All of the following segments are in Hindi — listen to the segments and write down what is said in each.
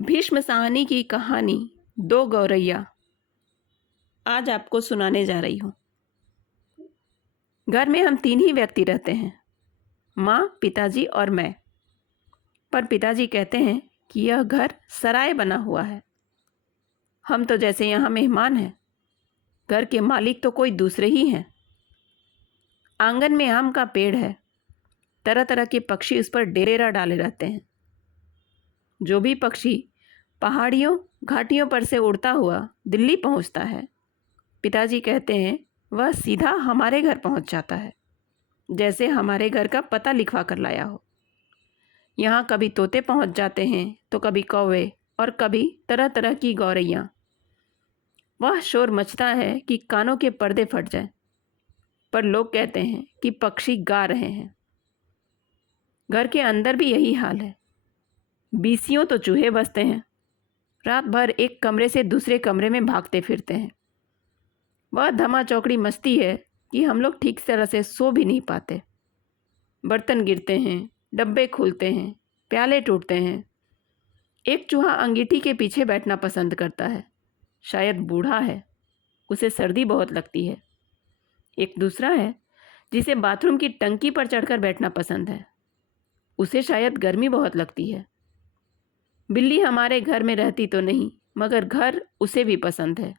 भीष्म साहनी की कहानी दो गौरैया आज आपको सुनाने जा रही हूँ। घर में हम तीन ही व्यक्ति रहते हैं, माँ, पिताजी और मैं। पर पिताजी कहते हैं कि यह घर सराय बना हुआ है। हम तो जैसे यहाँ मेहमान हैं, घर के मालिक तो कोई दूसरे ही हैं। आंगन में आम का पेड़ है, तरह तरह के पक्षी उस पर डेरा डाले रहते हैं। जो भी पक्षी पहाड़ियों घाटियों पर से उड़ता हुआ दिल्ली पहुँचता है, पिताजी कहते हैं वह सीधा हमारे घर पहुंच जाता है, जैसे हमारे घर का पता लिखवा कर लाया हो। यहाँ कभी तोते पहुंच जाते हैं तो कभी कौवे और कभी तरह तरह की गौरैया। वह शोर मचता है कि कानों के पर्दे फट जाएं, पर लोग कहते हैं कि पक्षी गा रहे हैं। घर के अंदर भी यही हाल है। बीसियों तो चूहे बसते हैं, रात भर एक कमरे से दूसरे कमरे में भागते फिरते हैं। वह धमा चौकड़ी मस्ती है कि हम लोग ठीक तरह से सो भी नहीं पाते। बर्तन गिरते हैं, डब्बे खुलते हैं, प्याले टूटते हैं। एक चूहा अंगीठी के पीछे बैठना पसंद करता है, शायद बूढ़ा है, उसे सर्दी बहुत लगती है। एक दूसरा है जिसे बाथरूम की टंकी पर चढ़कर बैठना पसंद है, उसे शायद गर्मी बहुत लगती है। बिल्ली हमारे घर में रहती तो नहीं, मगर घर उसे भी पसंद है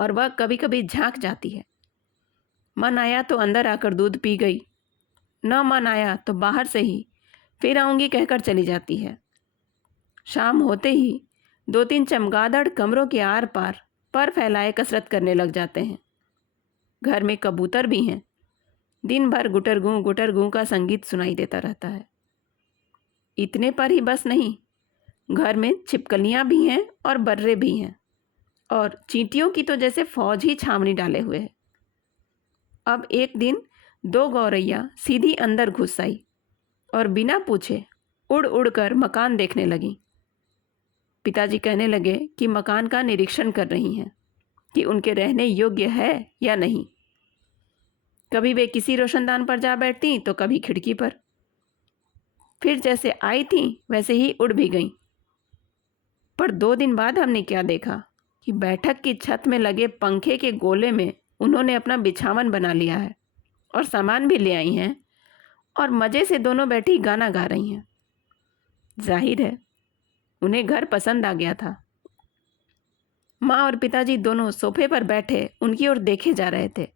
और वह कभी कभी झांक जाती है। मन आया तो अंदर आकर दूध पी गई, न मन आया तो बाहर से ही फिर आऊँगी कहकर चली जाती है। शाम होते ही दो तीन चमगादड़ कमरों के आर पार पर फैलाए कसरत करने लग जाते हैं। घर में कबूतर भी हैं, दिन भर गुटर गूं का संगीत सुनाई देता रहता है। इतने पर ही बस नहीं, घर में छिपकलियाँ भी हैं और बर्रे भी हैं, और चींटियों की तो जैसे फौज ही छावनी डाले हुए है। अब एक दिन दो गौरैया सीधी अंदर घुस आई और बिना पूछे उड़ उड़ कर मकान देखने लगी। पिताजी कहने लगे कि मकान का निरीक्षण कर रही हैं कि उनके रहने योग्य है या नहीं। कभी वे किसी रोशनदान पर जा बैठती तो कभी खिड़की पर। फिर जैसे आई थी वैसे ही उड़ भी गईं। पर 2 दिन बाद हमने क्या देखा कि बैठक की छत में लगे पंखे के गोले में उन्होंने अपना बिछावन बना लिया है और सामान भी ले आई हैं, और मज़े से दोनों बैठी गाना गा रही हैं। जाहिर है उन्हें घर पसंद आ गया था। माँ और पिताजी दोनों सोफे पर बैठे उनकी ओर देखे जा रहे थे।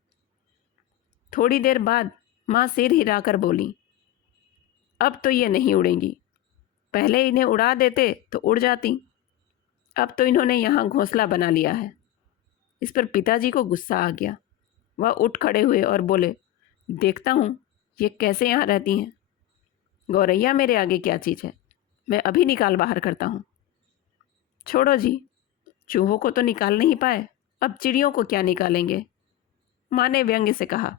थोड़ी देर बाद माँ सिर हिलाकर बोली, अब तो ये नहीं उड़ेंगी, पहले इन्हें उड़ा देते तो उड़ जाती। अब तो इन्होंने यहाँ घोंसला बना लिया है। इस पर पिताजी को गुस्सा आ गया। वह उठ खड़े हुए और बोले, देखता हूँ ये कैसे यहाँ रहती हैं। गौरैया मेरे आगे क्या चीज़ है, मैं अभी निकाल बाहर करता हूँ। छोड़ो जी, चूहों को तो निकाल नहीं पाए, अब चिड़ियों को क्या निकालेंगे, माँ ने व्यंग्य से कहा।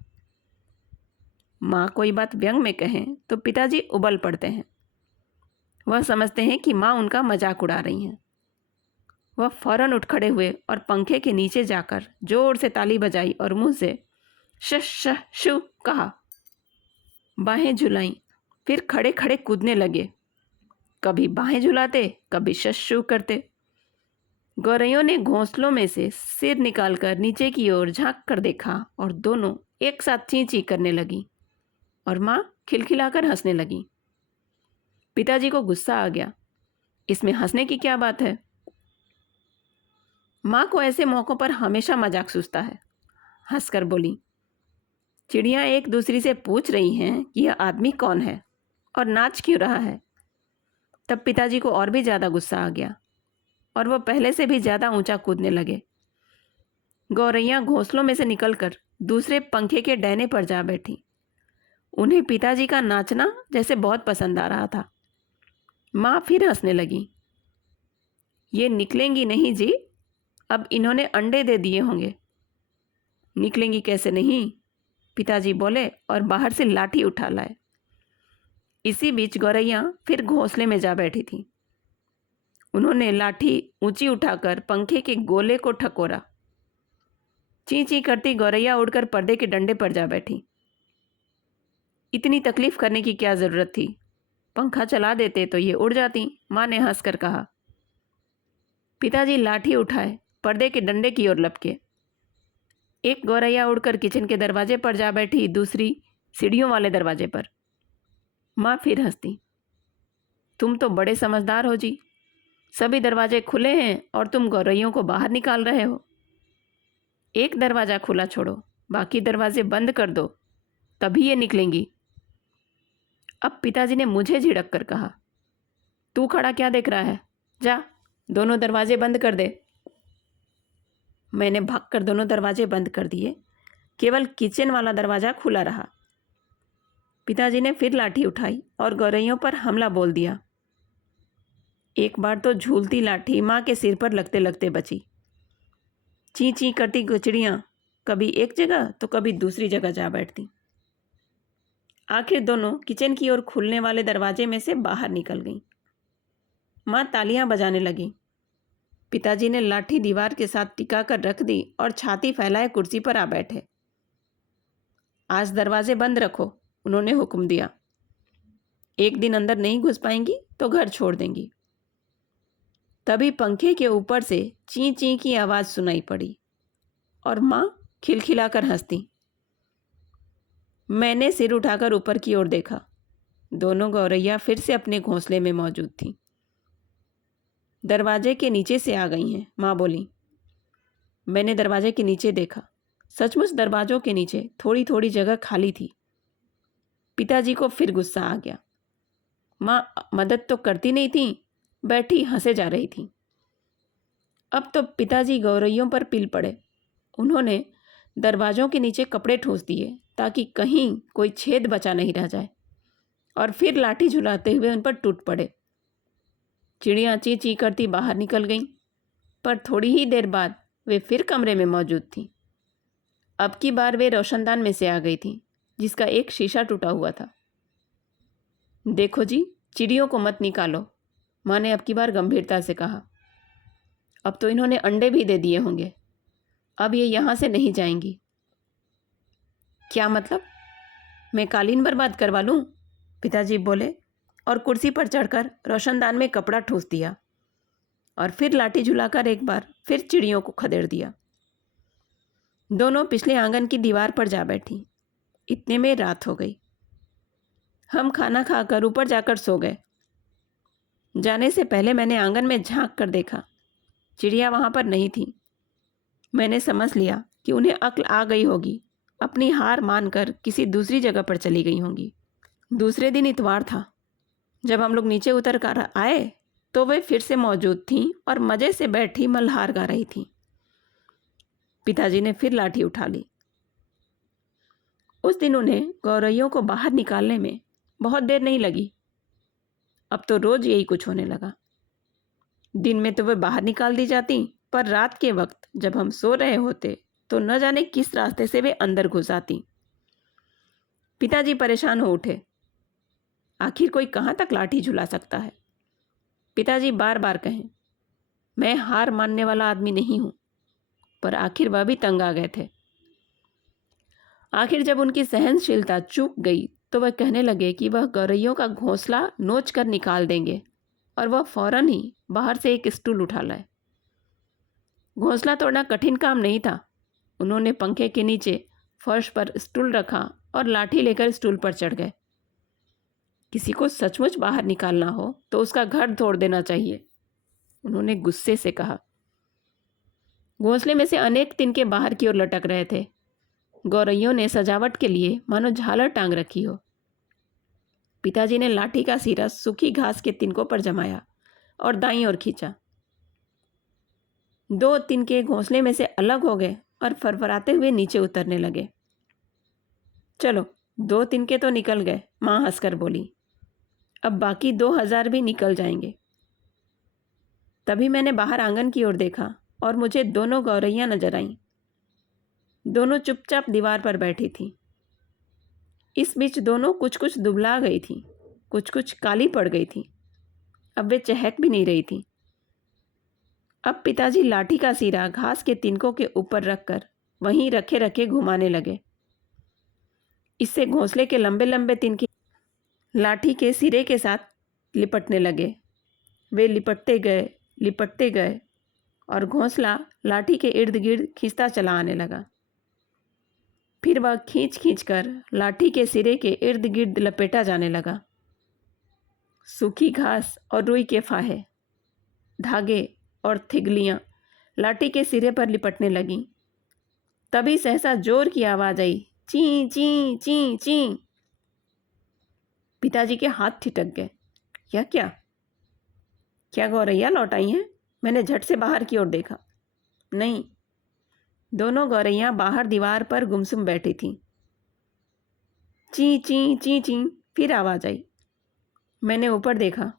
माँ कोई बात व्यंग में कहें तो पिताजी उबल पड़ते हैं। वह समझते हैं कि माँ उनका मजाक उड़ा रही हैं। वह फौरन उठ खड़े हुए और पंखे के नीचे जाकर जोर से ताली बजाई और मुंह से शश शह शू कहा। बाहें झुलाई, फिर खड़े खड़े कूदने लगे। कभी बाहें झुलाते, कभी शश शू करते। गौरैयों ने घोंसलों में से सिर निकालकर नीचे की ओर झांक कर देखा और दोनों एक साथ ची ची करने लगी और माँ खिलखिलाकर हंसने लगी। पिताजी को गुस्सा आ गया, इसमें हंसने की क्या बात है। माँ को ऐसे मौक़ों पर हमेशा मजाक सूझता है। हंसकर बोली, चिड़ियाँ एक दूसरी से पूछ रही हैं कि यह आदमी कौन है और नाच क्यों रहा है। तब पिताजी को और भी ज़्यादा गुस्सा आ गया और वह पहले से भी ज़्यादा ऊंचा कूदने लगे। गौरैया घोंसलों में से निकलकर दूसरे पंखे के डहने पर जा बैठी। उन्हें पिताजी का नाचना जैसे बहुत पसंद आ रहा था। माँ फिर हंसने लगी। ये निकलेंगी नहीं जी, अब इन्होंने अंडे दे दिए होंगे। निकलेंगी कैसे नहीं, पिताजी बोले और बाहर से लाठी उठा लाए। इसी बीच गौरैया फिर घोंसले में जा बैठी थी। उन्होंने लाठी ऊंची उठाकर पंखे के गोले को ठकोरा। ची ची करती गौरैया उड़कर पर्दे के डंडे पर जा बैठी। इतनी तकलीफ करने की क्या ज़रूरत थी, पंखा चला देते तो ये उड़ जाती, माँ ने हंसकर कहा। पिताजी लाठी उठाए पर्दे के डंडे की ओर लपके। एक गौरैया उड़कर किचन के दरवाजे पर जा बैठी, दूसरी सीढ़ियों वाले दरवाजे पर। माँ फिर हंसती। तुम तो बड़े समझदार हो जी, सभी दरवाजे खुले हैं और तुम गौरैयों को बाहर निकाल रहे हो। एक दरवाज़ा खुला छोड़ो, बाकी दरवाजे बंद कर दो, तभी ये निकलेंगी। अब पिताजी ने मुझे झिड़क कर कहा, तू खड़ा क्या देख रहा है, जा दोनों दरवाजे बंद कर दे। मैंने भागकर दोनों दरवाजे बंद कर दिए, केवल किचन वाला दरवाज़ा खुला रहा। पिताजी ने फिर लाठी उठाई और गौरैयों पर हमला बोल दिया। एक बार तो झूलती लाठी माँ के सिर पर लगते लगते बची। ची ची करती गुचड़ियाँ कभी एक जगह तो कभी दूसरी जगह जा बैठती। आखिर दोनों किचन की ओर खुलने वाले दरवाजे में से बाहर निकल गईं। माँ तालियां बजाने लगी। पिताजी ने लाठी दीवार के साथ टिका कर रख दी और छाती फैलाए कुर्सी पर आ बैठे। आज दरवाजे बंद रखो, उन्होंने हुक्म दिया। एक दिन अंदर नहीं घुस पाएंगी तो घर छोड़ देंगी। तभी पंखे के ऊपर से ची ची की आवाज़ सुनाई पड़ी और माँ खिलखिलाकर हंसती। मैंने सिर उठाकर ऊपर की ओर देखा। दोनों गौरैया फिर से अपने घोंसले में मौजूद थीं। दरवाजे के नीचे से आ गई हैं, माँ बोली। मैंने दरवाजे के नीचे देखा। सचमुच दरवाजों के नीचे थोड़ी थोड़ी जगह खाली थी। पिताजी को फिर गुस्सा आ गया। माँ मदद तो करती नहीं थी, बैठी हंसे जा रही थी। अब तो पिताजी गौरैयों पर पिल पड़े। उन्होंने दरवाजों के नीचे कपड़े ठूंस दिए ताकि कहीं कोई छेद बचा नहीं रह जाए, और फिर लाठी झुलाते हुए उन पर टूट पड़े। चिड़ियाँ ची ची करती बाहर निकल गईं, पर थोड़ी ही देर बाद वे फिर कमरे में मौजूद थीं। अब की बार वे रोशनदान में से आ गई थीं, जिसका एक शीशा टूटा हुआ था। देखो जी, चिड़ियों को मत निकालो, माँ ने अब की बार गंभीरता से कहा। अब तो इन्होंने अंडे भी दे दिए होंगे, अब ये यहाँ से नहीं जाएंगी। क्या मतलब? मैं कालीन बर्बाद करवा लूँ? पिताजी बोले और कुर्सी पर चढ़कर रोशनदान में कपड़ा ठूंस दिया और फिर लाठी झुलाकर एक बार फिर चिड़ियों को खदेड़ दिया। दोनों पिछले आंगन की दीवार पर जा बैठी। इतने में रात हो गई। हम खाना खाकर ऊपर जाकर सो गए। जाने से पहले मैंने आंगन में झांक कर देखा। चिड़िया वहाँ पर नहीं थी। मैंने समझ लिया कि उन्हें अक्ल आ गई होगी, अपनी हार मानकर किसी दूसरी जगह पर चली गई होंगी। दूसरे दिन इतवार था। जब हम लोग नीचे उतर कर आए तो वे फिर से मौजूद थीं और मज़े से बैठी मल्हार गा रही थीं। पिताजी ने फिर लाठी उठा ली। उस दिन उन्हें गौरैयों को बाहर निकालने में बहुत देर नहीं लगी। अब तो रोज़ यही कुछ होने लगा। दिन में तो वे बाहर निकाल दी जाती, पर रात के वक्त जब हम सो रहे होते तो न जाने किस रास्ते से वे अंदर घुस आती। पिताजी परेशान हो उठे। आखिर कोई कहाँ तक लाठी झुला सकता है? पिताजी बार बार कहें। मैं हार मानने वाला आदमी नहीं हूँ, पर आखिर वह भी तंग आ गए थे। आखिर जब उनकी सहनशीलता चूक गई तो वह कहने लगे कि वह गौरैयों का घोंसला नोच कर निकाल देंगे और वह फौरन ही बाहर से एक स्टूल उठा लाए। घोंसला तोड़ना कठिन काम नहीं था। उन्होंने पंखे के नीचे फर्श पर स्टूल रखा और लाठी लेकर स्टूल पर चढ़ गए। किसी को सचमुच बाहर निकालना हो तो उसका घर तोड़ देना चाहिए, उन्होंने गुस्से से कहा। घोंसले में से अनेक तिनके बाहर की ओर लटक रहे थे। गौरैयों ने सजावट के लिए मानो झालर टांग रखी हो। पिताजी ने लाठी का सिरा सूखी घास के तिनकों पर जमाया और दाईं ओर खींचा। दो तिनके घोंसले में से अलग हो गए और फरफराते हुए नीचे उतरने लगे। चलो, 2 तिनके तो निकल गए, माँ हंसकर बोली। अब बाकी 2000 भी निकल जाएंगे। तभी मैंने बाहर आंगन की ओर देखा और मुझे दोनों गौरैया नजर आईं। दोनों चुपचाप दीवार पर बैठी थीं। इस बीच दोनों कुछ कुछ दुबला गई थीं, कुछ कुछ काली पड़ गई थीं। अब वे चहक भी नहीं रही थीं। अब पिताजी लाठी का सिरा घास के तिनकों के ऊपर रखकर वहीं रखे रखे घुमाने लगे। इससे घोंसले के लंबे लंबे तिनके लाठी के सिरे के साथ लिपटने लगे। वे लिपटते गए और घोंसला लाठी के इर्द गिर्द खींचता चला आने लगा। फिर वह खींच कर लाठी के सिरे के इर्द गिर्द लपेटा जाने लगा। सूखी घास और रुई के फाहे, धागे और थिगलियाँ लाठी के सिरे पर लिपटने लगीं। तभी सहसा जोर की आवाज़ आई, ची ची ची ची। पिताजी के हाथ ठिठक गए। यह क्या गौरैया लौट आई हैं? मैंने झट से बाहर की ओर देखा। नहीं, दोनों गौरैयाँ बाहर दीवार पर गुमसुम बैठी थीं। ची ची ची ची फिर आवाज़ आई। मैंने ऊपर देखा।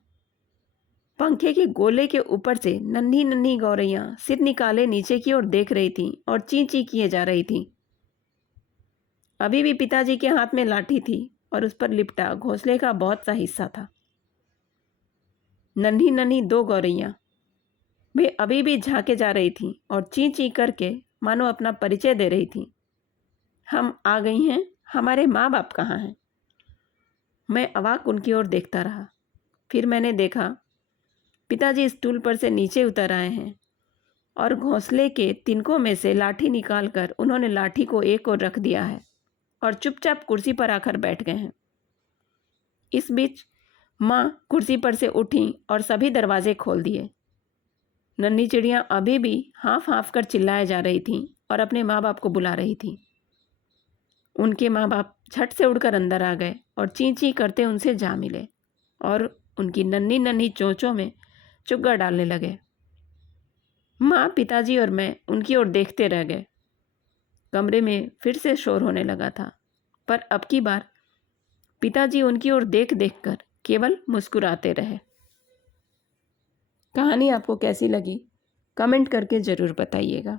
पंखे के गोले के ऊपर से नन्ही नन्ही गौरैयाँ सिर निकाले नीचे की ओर देख रही थीं और ची ची किए जा रही थीं। अभी भी पिताजी के हाथ में लाठी थी और उस पर लिपटा घोंसले का बहुत सा हिस्सा था। नन्ही नन्ही 2 गौरैयाँ, वे अभी भी झांके जा रही थीं और ची ची करके मानो अपना परिचय दे रही थीं। हम आ गई हैं, हमारे माँ बाप कहाँ हैं? मैं अवाक उनकी ओर देखता रहा। फिर मैंने देखा पिताजी स्टूल पर से नीचे उतर आए हैं और घोंसले के तिनकों में से लाठी निकालकर उन्होंने लाठी को एक ओर रख दिया है और चुपचाप कुर्सी पर आकर बैठ गए हैं। इस बीच माँ कुर्सी पर से उठी और सभी दरवाजे खोल दिए। नन्ही चिड़ियाँ अभी भी हाँफ हाँफ कर चिल्लाए जा रही थीं और अपने माँ बाप को बुला रही थीं। उनके माँ बाप झट से उड़कर अंदर आ गए और ची ची करते उनसे जा मिले और उनकी नन्ही नन्ही चोंचों में चुग्गा डालने लगे। माँ, पिताजी और मैं उनकी ओर देखते रह गए। कमरे में फिर से शोर होने लगा था, पर अब की बार पिताजी उनकी ओर देख देख कर केवल मुस्कुराते रहे। कहानी आपको कैसी लगी? कमेंट करके ज़रूर बताइएगा।